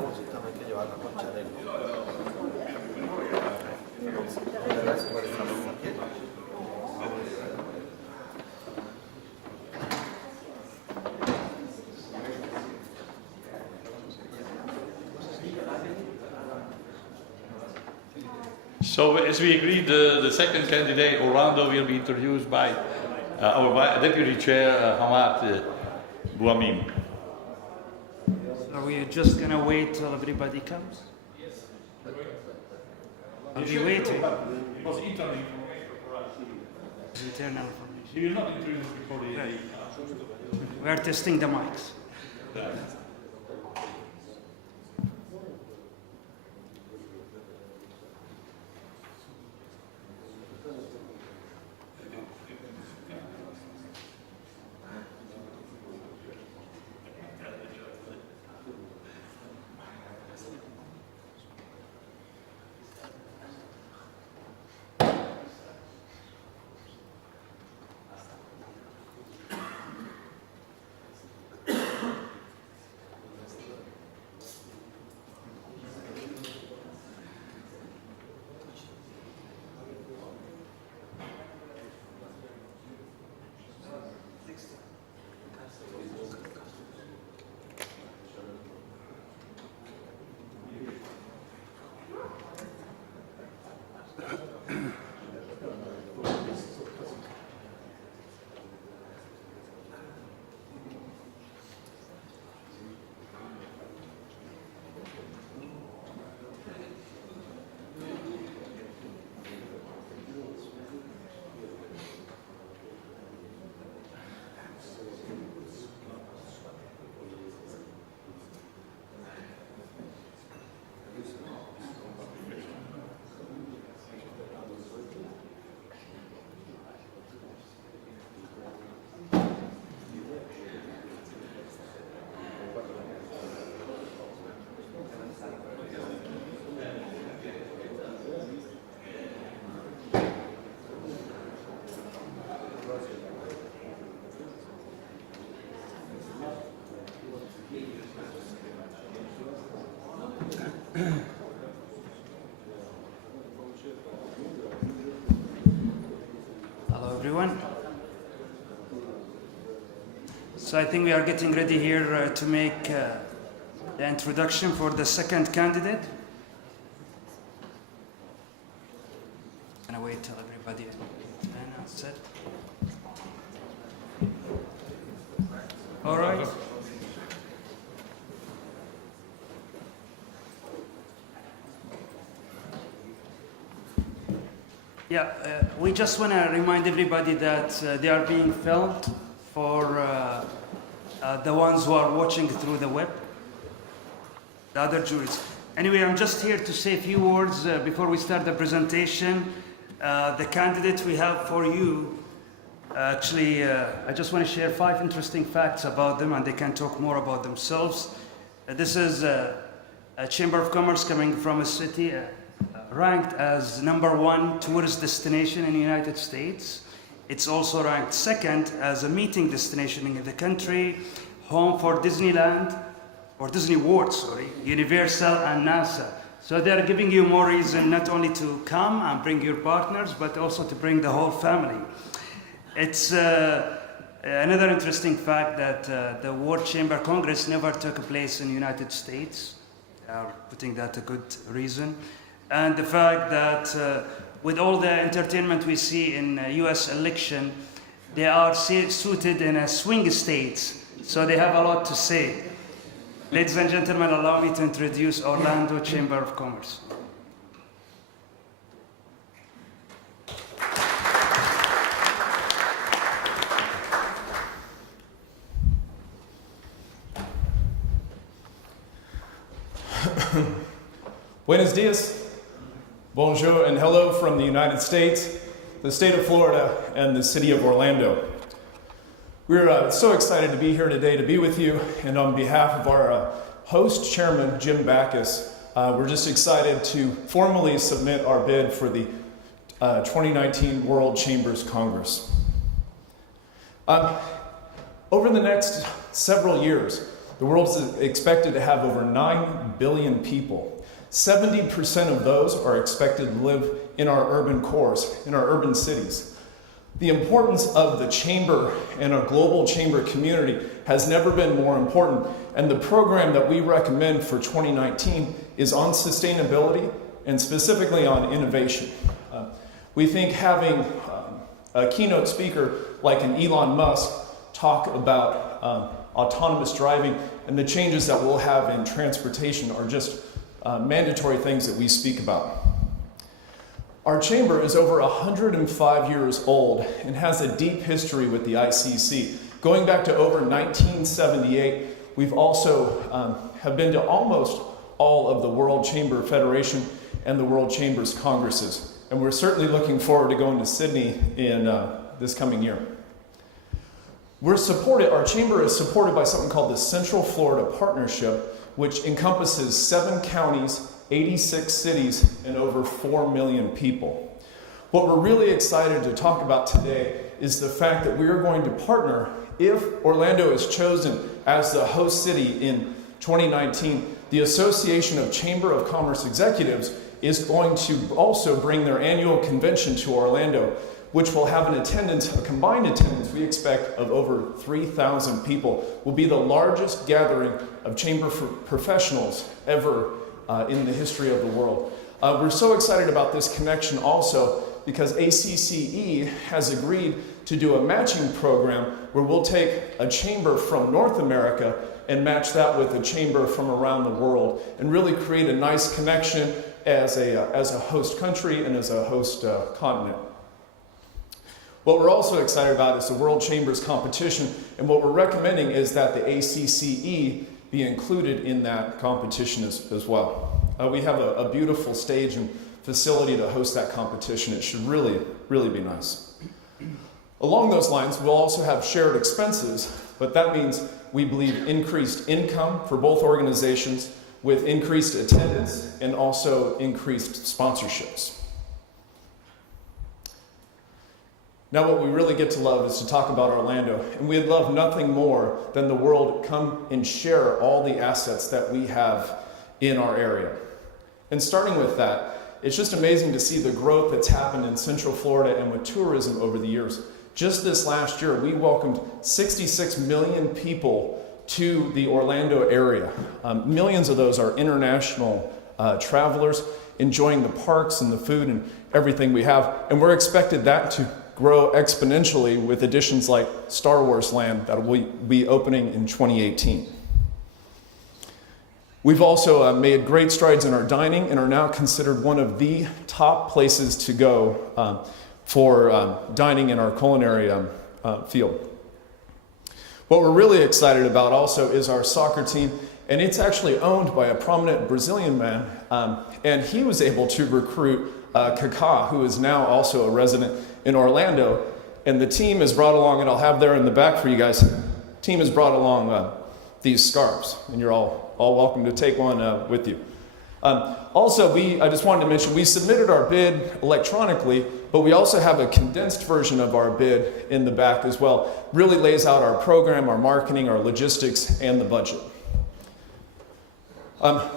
dejamos justamente llevar la concha de So as we agreed, the second candidate, Orlando, will be introduced by our Deputy Chair, Hamad Bouamim. Are we just going to wait till everybody comes? Are we waiting? It was internal Internal information. You will not introduce before the... Right. We are testing the mics. Hello, everyone. So I think we are getting ready here to make the introduction for the second candidate. I'm gonna wait till everybody is set. All right. Yeah, we just want to remind everybody that they are being filmed for the ones who are watching through the web, the other juries. Anyway, I'm just here to say a few words before we start the presentation. The candidate we have for you, actually, I just want to share 5 interesting facts about them and they can talk more about themselves. This is a Chamber of Commerce coming from a city ranked as #1 tourist destination in the United States. It's also ranked 2nd as a meeting destination in the country, home for Disneyland, or Disney World, sorry, Universal and NASA. So they're giving you more reason not only to come and bring your partners, but also to bring the whole family. It's another interesting fact that the World Chamber Congress never took place in the United States. They are putting that a good reason. And the fact that with all the entertainment we see in US election, they are suited in a swing states, so they have a lot to say. Ladies and gentlemen, allow me to introduce Orlando Chamber of Commerce. Buenos dias, bonjour, and hello from the United States, the state of Florida, and the city of Orlando. We're so excited to be here today to be with you, and on behalf of our host, Chairman Jim Backus, we're just excited to formally submit our bid for the 2019 World Chambers Congress. Over the next several years, The world's expected to have over 9 billion people. 70% of those are expected to live in our urban cores, in our urban cities. The importance of the chamber and a global chamber community has never been more important, and the program that we recommend for 2019 is on sustainability and specifically on innovation. We think having a keynote speaker like an Elon Musk talk about autonomous driving and the changes that we'll have in transportation are just mandatory things that we speak about. Our chamber is over 105 years old and has a deep history with the ICC. Going back to over 1978, we've also have been to almost all of the World Chamber Federation and the World Chambers Congresses. And we're certainly looking forward to going to Sydney in this coming year. Our chamber is supported by something called the Central Florida Partnership, which encompasses 7 counties, 86 cities, and over 4 million people. What we're really excited to talk about today is the fact that we are going to partner, if Orlando is chosen as the host city in 2019, the Association of Chamber of Commerce Executives is going to also bring their annual convention to Orlando, which will have a combined attendance, we expect, of over 3,000 people. Will be the largest gathering of chamber professionals ever in the history of the world. We're so excited about this connection also because ACCE has agreed to do a matching program where we'll take a chamber from North America and match that with a chamber from around the world and really create a nice connection as a host country and as a host continent. What we're also excited about is the World Chambers competition, and what we're recommending is that the ACCE be included in that competition as well. We have a beautiful stage and facility to host that competition. It should really, really be nice. Along those lines, we'll also have shared expenses, but that means we believe increased income for both organizations with increased attendance and also increased sponsorships. Now what we really get to love is to talk about Orlando, and we'd love nothing more than the world come and share all the assets that we have in our area. And starting with that, it's just amazing to see the growth that's happened in Central Florida and with tourism over the years. Just this last year, we welcomed 66 million people to the Orlando area. Millions of those are international travelers enjoying the parks and the food and everything we have. And we're expected that to grow exponentially with additions like Star Wars Land that will be opening in 2018. We've also made great strides in our dining and are now considered one of the top places to go for dining in our culinary field. What we're really excited about also is our soccer team, and it's actually owned by a prominent Brazilian man, and he was able to recruit Kaká, who is now also a resident in Orlando, and the team has brought along, and I'll have there in the back for you guys, the team has brought along these scarves, and you're all welcome to take one with you. Also, I just wanted to mention, we submitted our bid electronically, but we also have a condensed version of our bid in the back as well. Really lays out our program, our marketing, our logistics, and the budget.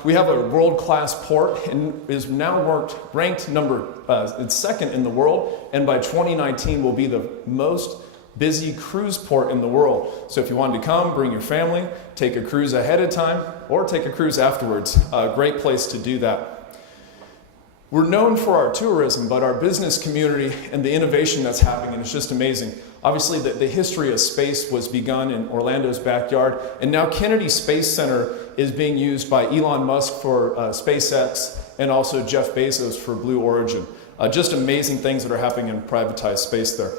We have a world-class port and is now ranked it's second in the world, and by 2019 will be the most busy cruise port in the world. So if you wanted to come, bring your family, take a cruise ahead of time, or take a cruise afterwards, a great place to do that. We're known for our tourism, but our business community and the innovation that's happening is just amazing. Obviously, the history of space was begun in Orlando's backyard, and now Kennedy Space Center is being used by Elon Musk for SpaceX and also Jeff Bezos for Blue Origin. Just amazing things that are happening in privatized space there.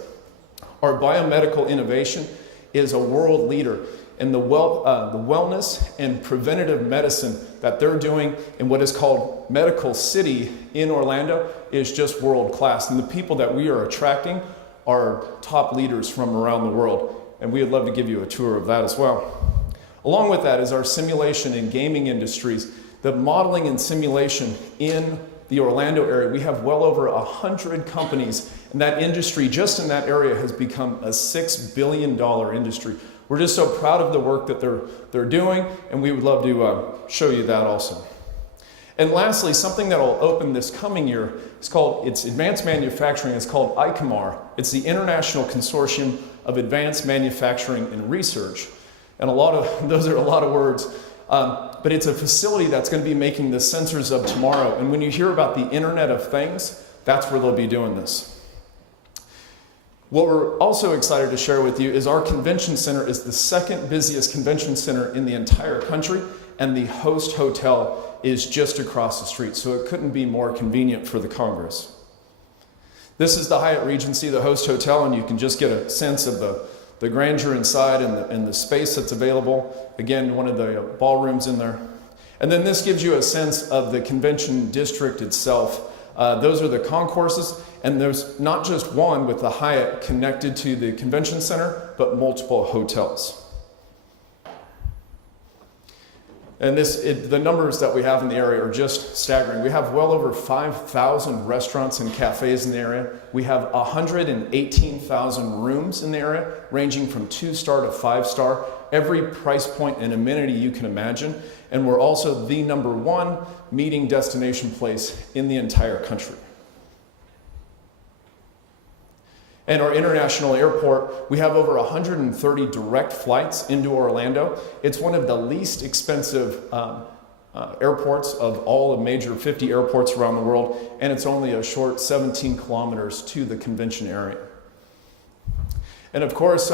Our biomedical innovation is a world leader, and the wellness and preventative medicine that they're doing in what is called Medical City in Orlando is just world class. And the people that we are attracting are top leaders from around the world, and we would love to give you a tour of that as well. Along with that is our simulation and gaming industries. The modeling and simulation in the Orlando area, we have well over 100 companies, and that industry just in that area has become a $6 billion industry. We're just so proud of the work that they're doing, and we would love to show you that also. And lastly, something that will open this coming year it's advanced manufacturing. It's called ICOMAR. It's the International Consortium of Advanced Manufacturing and Research. And those are a lot of words, but it's a facility that's going to be making the sensors of tomorrow. And when you hear about the Internet of Things, that's where they'll be doing this. What we're also excited to share with you is our convention center is the second busiest convention center in the entire country, and the host hotel is just across the street, so it couldn't be more convenient for the Congress. This is the Hyatt Regency, the host hotel, and you can just get a sense of the grandeur inside and the space that's available. Again, one of the ballrooms in there. And then this gives you a sense of the convention district itself. Those are the concourses, and there's not just one with the Hyatt connected to the convention center, but multiple hotels. And the numbers that we have in the area are just staggering. We have well over 5,000 restaurants and cafes in the area. We have 118,000 rooms in the area, ranging from 2-star to 5-star, every price point and amenity you can imagine. And we're also the #1 meeting destination place in the entire country. And our international airport, we have over 130 direct flights into Orlando. It's one of the least expensive airports of all the major 50 airports around the world, and it's only a short 17 kilometers to the convention area. And of course,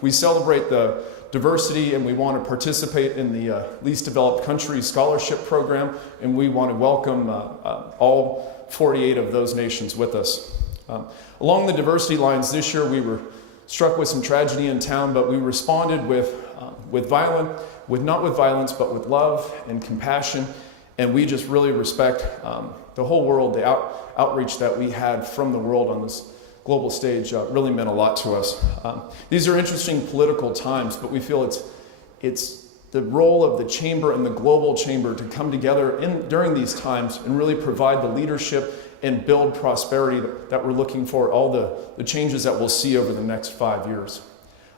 we celebrate the diversity, and we want to participate in the Least Developed Countries Scholarship Program, and we want to welcome all 48 of those nations with us. Along the diversity lines this year, we were struck with some tragedy in town, but we responded not with violence, but with love and compassion. And we just really respect the whole world. The outreach that we had from the world on this global stage really meant a lot to us. These are interesting political times, but we feel it's the role of the chamber and the global chamber to come together during these times and really provide the leadership and build prosperity that we're looking for, all the changes that we'll see over the next 5 years.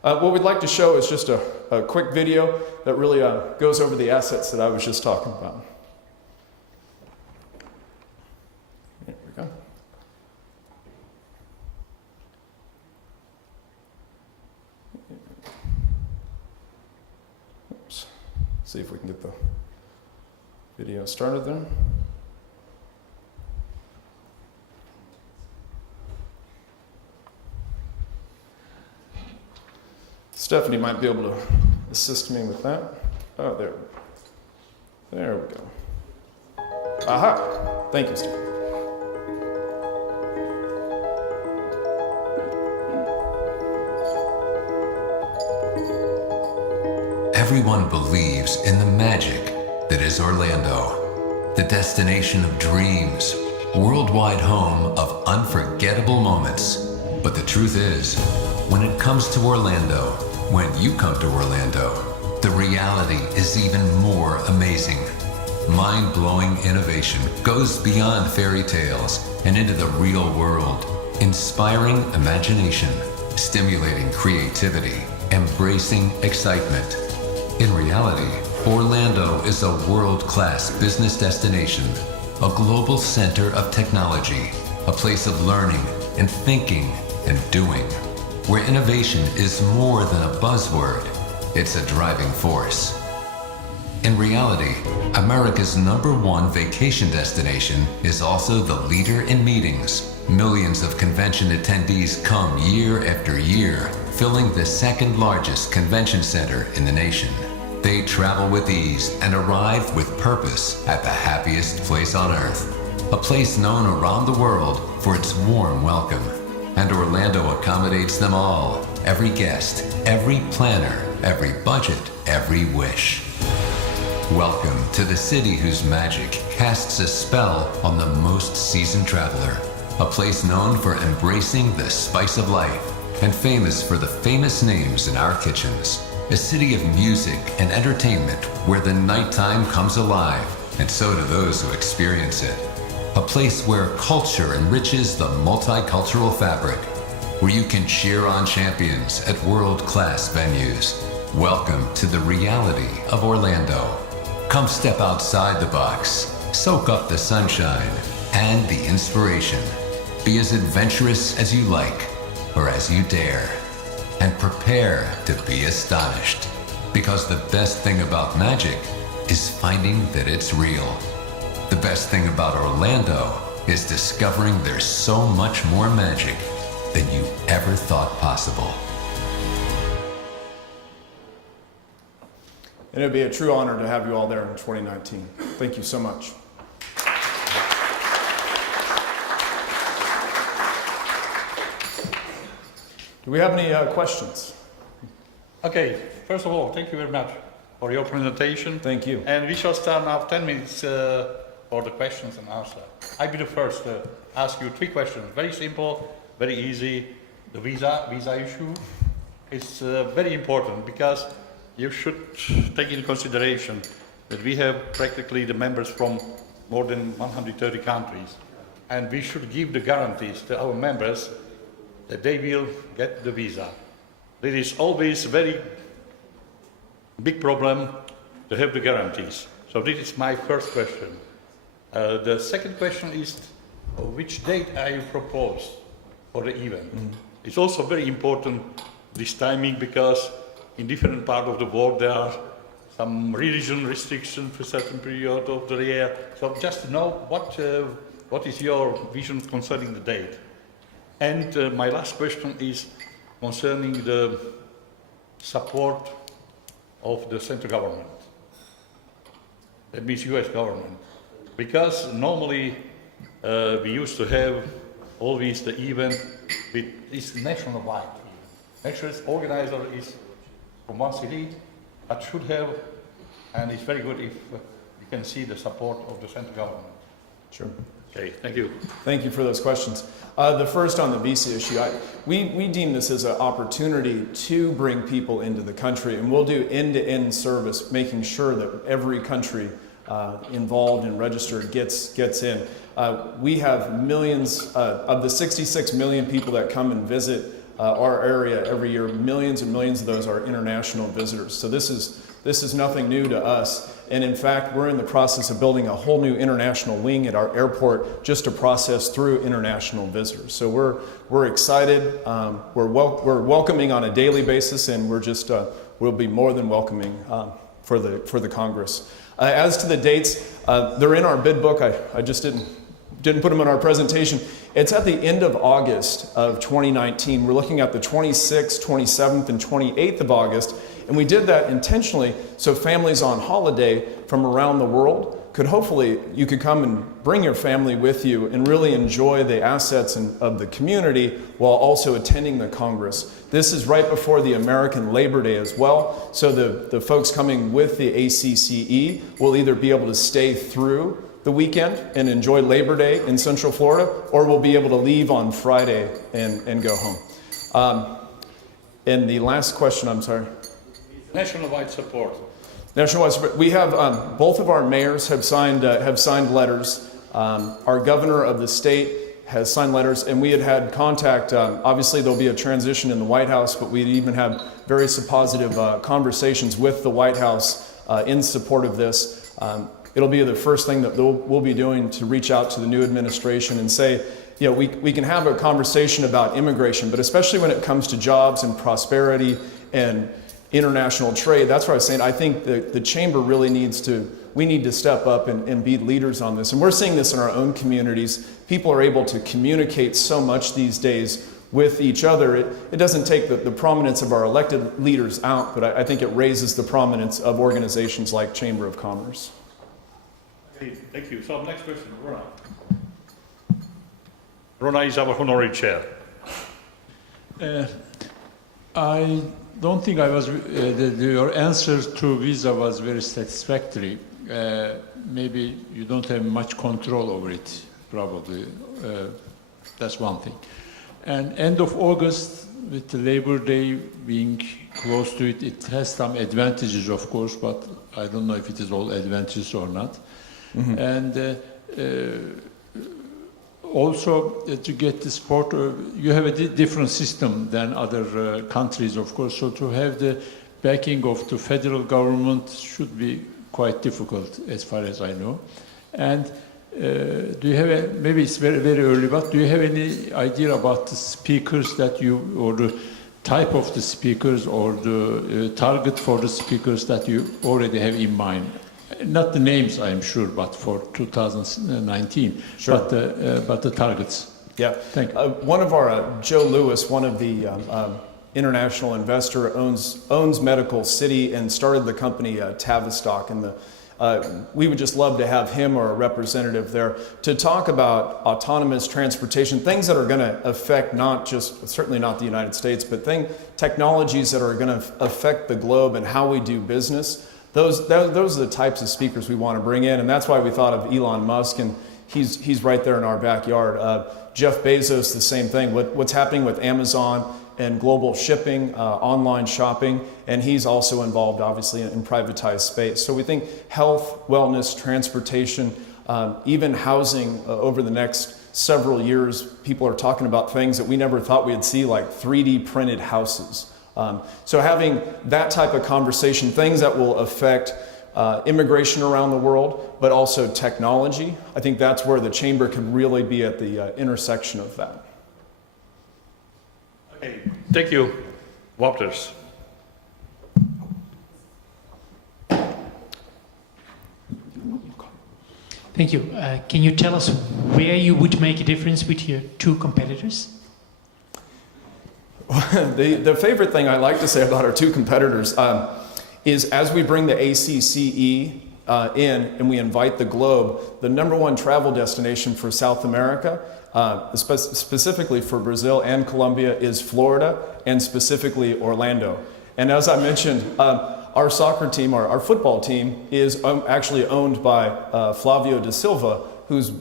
What we'd like to show is just a quick video that really goes over the assets that I was just talking about. Here we go. Oops. See if we can get the video started there. Stephanie might be able to assist me with that. Oh, there we go. Aha! Thank you, Stephanie. Everyone believes in the magic that is Orlando, the destination of dreams, worldwide home of unforgettable moments. But the truth is, when it comes to Orlando, when you come to Orlando, the reality is even more amazing. Mind-blowing innovation goes beyond fairy tales and into the real world, inspiring imagination, stimulating creativity, embracing excitement. In reality, Orlando is a world-class business destination, a global center of technology, a place of learning and thinking and doing, where innovation is more than a buzzword, it's a driving force. In reality, America's #1 vacation destination is also the leader in meetings. Millions of convention attendees come year after year, filling the second largest convention center in the nation. They travel with ease and arrive with purpose at the happiest place on earth, a place known around the world for its warm welcome. And Orlando accommodates them all, every guest, every planner, every budget, every wish. Welcome to the city whose magic casts a spell on the most seasoned traveler, a place known for embracing the spice of life and famous for the famous names in our kitchens, a city of music and entertainment where the nighttime comes alive, and so do those who experience it. A place where culture enriches the multicultural fabric, where you can cheer on champions at world-class venues. Welcome to the reality of Orlando. Come step outside the box, soak up the sunshine and the inspiration. Be as adventurous as you like or as you dare, and prepare to be astonished. Because the best thing about magic is finding that it's real. The best thing about Orlando is discovering there's so much more magic than you ever thought possible. And it'd be a true honor to have you all there in 2019. Thank you so much. Do we have any questions? Okay, first of all, thank you very much for your presentation. Thank you. And we shall start now 10 minutes for the questions and answers. I'll be the first to ask you 3 questions. Very simple, very easy. The visa issue is very important because you should take into consideration that we have practically the members from more than 130 countries. And we should give the guarantees to our members that they will get the visa. There is always a very big problem to have the guarantees. So this is my first question. The second question is, which date are you proposed for the event? It's also very important, this timing, because in different parts of the world there are some religion restrictions for a certain period of the year. So just to know what is your vision concerning the date? And my last question is concerning the support of the central government. That means US government. Because normally we used to have always the event with this national-wide. Actually, organizer is from one city, but should have, and it's very good if you can see the support of the central government. Sure. Okay, thank you. Thank you for those questions. The first on the visa issue, we deem this as an opportunity to bring people into the country, and we'll do end-to-end service, making sure that every country involved and registered gets in. We have millions, of the 66 million people that come and visit our area every year, millions and millions of those are international visitors. So this is nothing new to us. And in fact, we're in the process of building a whole new international wing at our airport just to process through international visitors. So we're excited. We're welcoming on a daily basis, and we'll be more than welcoming for the Congress. As to the dates, they're in our bid book. I just didn't put them in our presentation. It's at the end of August of 2019. We're looking at the 26th, 27th, and 28th of August. And we did that intentionally so families on holiday from around the world you could come and bring your family with you and really enjoy the assets of the community while also attending the Congress. This is right before the American Labor Day as well. So the folks coming with the ACCE will either be able to stay through the weekend and enjoy Labor Day in Central Florida, or we'll be able to leave on Friday and go home. And the last question, I'm sorry. Nationwide support. Nationwide support. We have both of our mayors have signed letters. Our governor of the state has signed letters, and we had contact. Obviously, there'll be a transition in the White House, but we even have very positive conversations with the White House in support of this. It'll be the first thing that we'll be doing to reach out to the new administration and say, you know, we can have a conversation about immigration, but especially when it comes to jobs and prosperity and international trade, that's what I was saying. I think the chamber really we need to step up and be leaders on this. And we're seeing this in our own communities. People are able to communicate so much these days with each other. It doesn't take the prominence of our elected leaders out, but I think it raises the prominence of organizations like Chamber of Commerce. Okay, thank you. So next question, Rona. Rona is our honorary chair. I don't think your answer to visa was very satisfactory. Maybe you don't have much control over it, probably. That's one thing. And end of August, with the Labor Day being close to it, it has some advantages, of course, but I don't know if it is all advantages or not. Mm-hmm. And also to get the support, you have a different system than other countries, of course. So to have the backing of the federal government should be quite difficult, as far as I know. And do you have maybe it's very, very early, but do you have any idea about the speakers that you, or the type of the speakers, or the target for the speakers that you already have in mind? Not the names, I'm sure, but for 2019, Sure. But the targets. Yeah. Thank you. One of our, Joe Lewis, one of the international investor, owns Medical City and started the company Tavistock. And we would just love to have him or a representative there to talk about autonomous transportation, things that are going to affect not just, certainly not the United States, but technologies that are going to affect the globe and how we do business. Those are the types of speakers we want to bring in, and that's why we thought of Elon Musk, and he's right there in our backyard. Jeff Bezos, the same thing. What's happening with Amazon and global shipping, online shopping, and he's also involved, obviously, in privatized space. So we think health, wellness, transportation, even housing over the next several years, people are talking about things that we never thought we'd see, like 3D printed houses. So having that type of conversation, things that will affect immigration around the world, but also technology, I think that's where the chamber can really be at the intersection of that. Okay, thank you, Wouters. Thank you. Can you tell us where you would make a difference with your two competitors? The favorite thing I like to say about our two competitors is as we bring the ACCE in and we invite the globe, the #1 travel destination for South America, specifically for Brazil and Colombia, is Florida, and specifically Orlando. And as I mentioned, our soccer team, our football team, is actually owned by Flavio da Silva, who's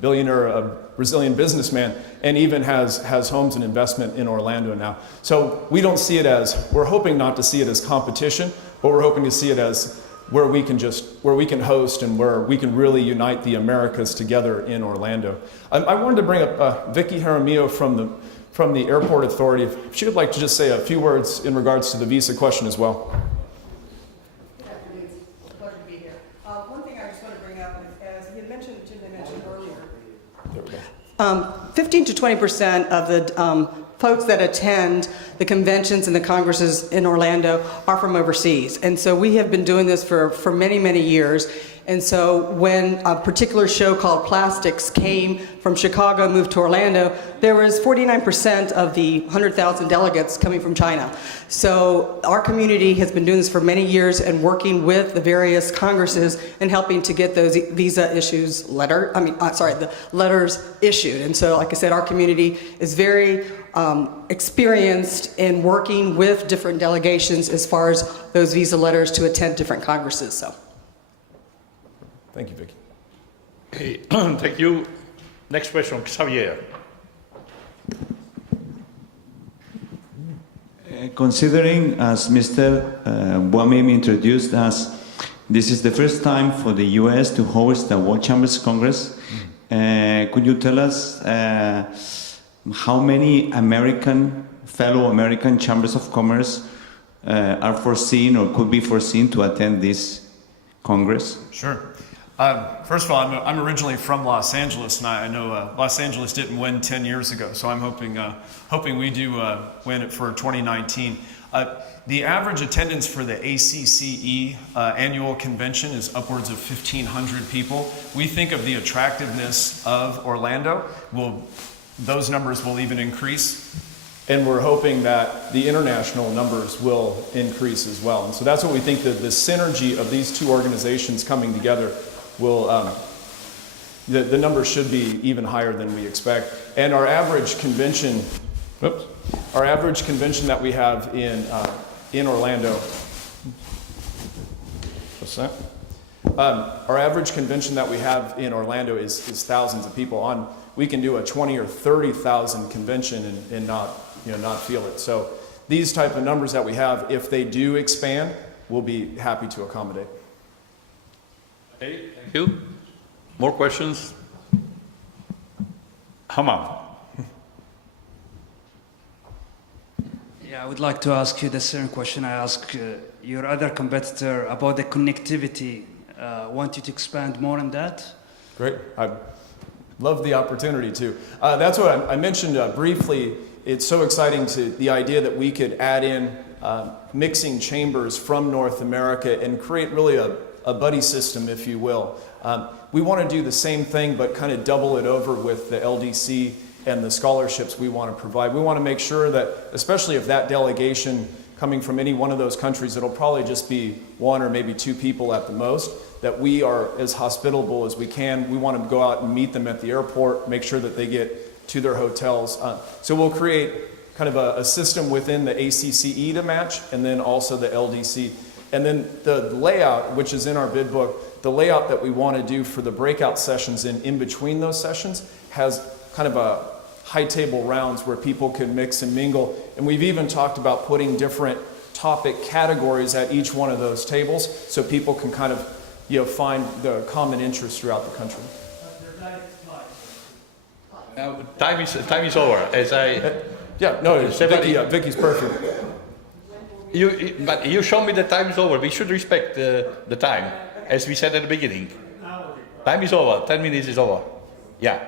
billionaire Brazilian businessman, and even has homes and investment in Orlando now. So we don't see it as, we're hoping not to see it as competition, but we're hoping to see it as where we can host and where we can really unite the Americas together in Orlando. I wanted to bring up Vicky Jaramillo from the Airport Authority. If she would like to just say a few words in regards to the visa question as well. Good afternoon. It's a pleasure to be here. One thing I just want to bring up, as he had mentioned, Jim had mentioned earlier, 15 to 20% of the folks that attend the conventions and the congresses in Orlando are from overseas. And so we have been doing this for many, many years. And so when a particular show called Plastics came from Chicago, moved to Orlando, there was 49% of the 100,000 delegates coming from China. So our community has been doing this for many years and working with the various congresses and helping to get those visa issues the letters issued. And so, like I said, our community is very experienced in working with different delegations as far as those visa letters to attend different congresses. So. Thank you, Vicky. Okay, thank you. Next question, Xavier. Considering, as Mr. Bouamim introduced us, this is the first time for the U.S. to host the World Chambers Congress. Could you tell us how many fellow American chambers of commerce are foreseen or could be foreseen to attend this Congress? Sure. First of all, I'm originally from Los Angeles, and I know Los Angeles didn't win 10 years ago, so I'm hoping we do win it for 2019. The average attendance for the ACCE annual convention is upwards of 1,500 people. We think of the attractiveness of Orlando, those numbers will even increase. And we're hoping that the international numbers will increase as well. And so that's what we think, that the synergy of these two organizations coming together will, the numbers should be even higher than we expect. And our average convention that we have in Orlando, what's that? Our average convention that we have in Orlando is thousands of people. We can do a 20 or 30,000 convention and not feel it. So these type of numbers that we have, if they do expand, we'll be happy to accommodate. Okay, thank you. More questions? Hammam. Yeah, I would like to ask you the same question I asked your other competitor about the connectivity. Want you to expand more on that? Great. I love the opportunity to. That's what I mentioned briefly. It's so exciting to the idea that we could add in mixing chambers from North America and create really a buddy system, if you will. We want to do the same thing, but kind of double it over with the LDC and the scholarships we want to provide. We want to make sure that, especially if that delegation coming from any one of those countries, it'll probably just be one or maybe two people at the most, that we are as hospitable as we can. We want to go out and meet them at the airport, make sure that they get to their hotels. So we'll create kind of a system within the ACCE to match, and then also the LDC. And then the layout, which is in our bid book, the layout that we want to do for the breakout sessions and in between those sessions has kind of a high table rounds where people can mix and mingle. And we've even talked about putting different topic categories at each one of those tables so people can kind of find the common interest throughout the country. Now, time is over. As I, Yeah, no, Vicky's perfect. but you show me that time is over. We should respect the time, as we said at the beginning. Time is over. 10 minutes is over. Yeah.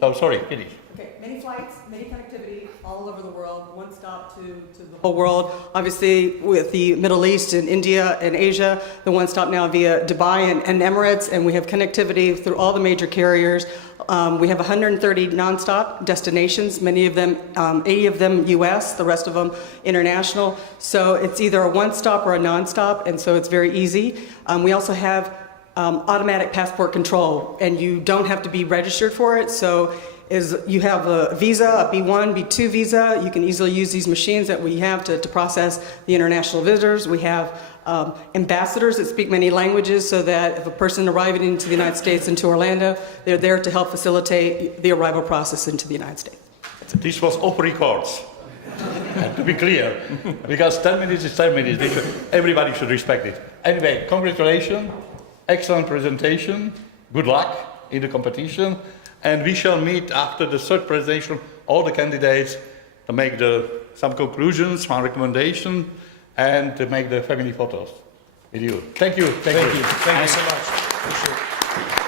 So sorry, finish. Okay, many flights, many connectivity all over the world, one stop to the whole world. Obviously, with the Middle East and India and Asia, the one stop now via Dubai and Emirates, and we have connectivity through all the major carriers. We have 130 nonstop destinations, many of them, 80 of them US, the rest of them international. So it's either a one stop or a nonstop, and so it's very easy. We also have automatic passport control, and you don't have to be registered for it. So you have a visa, a B1, B2 visa. You can easily use these machines that we have to process the international visitors. We have ambassadors that speak many languages, so that if a person arriving into the United States, into Orlando, they're there to help facilitate the arrival process into the United States. This was off records. To be clear, because 10 minutes is 10 minutes. Everybody should respect it. Anyway, congratulations. Excellent presentation. Good luck in the competition. And we shall meet after the third presentation, all the candidates, to make some conclusions, some recommendations, and to make the family photos with you. Thank you. Thank you so much. Appreciate it.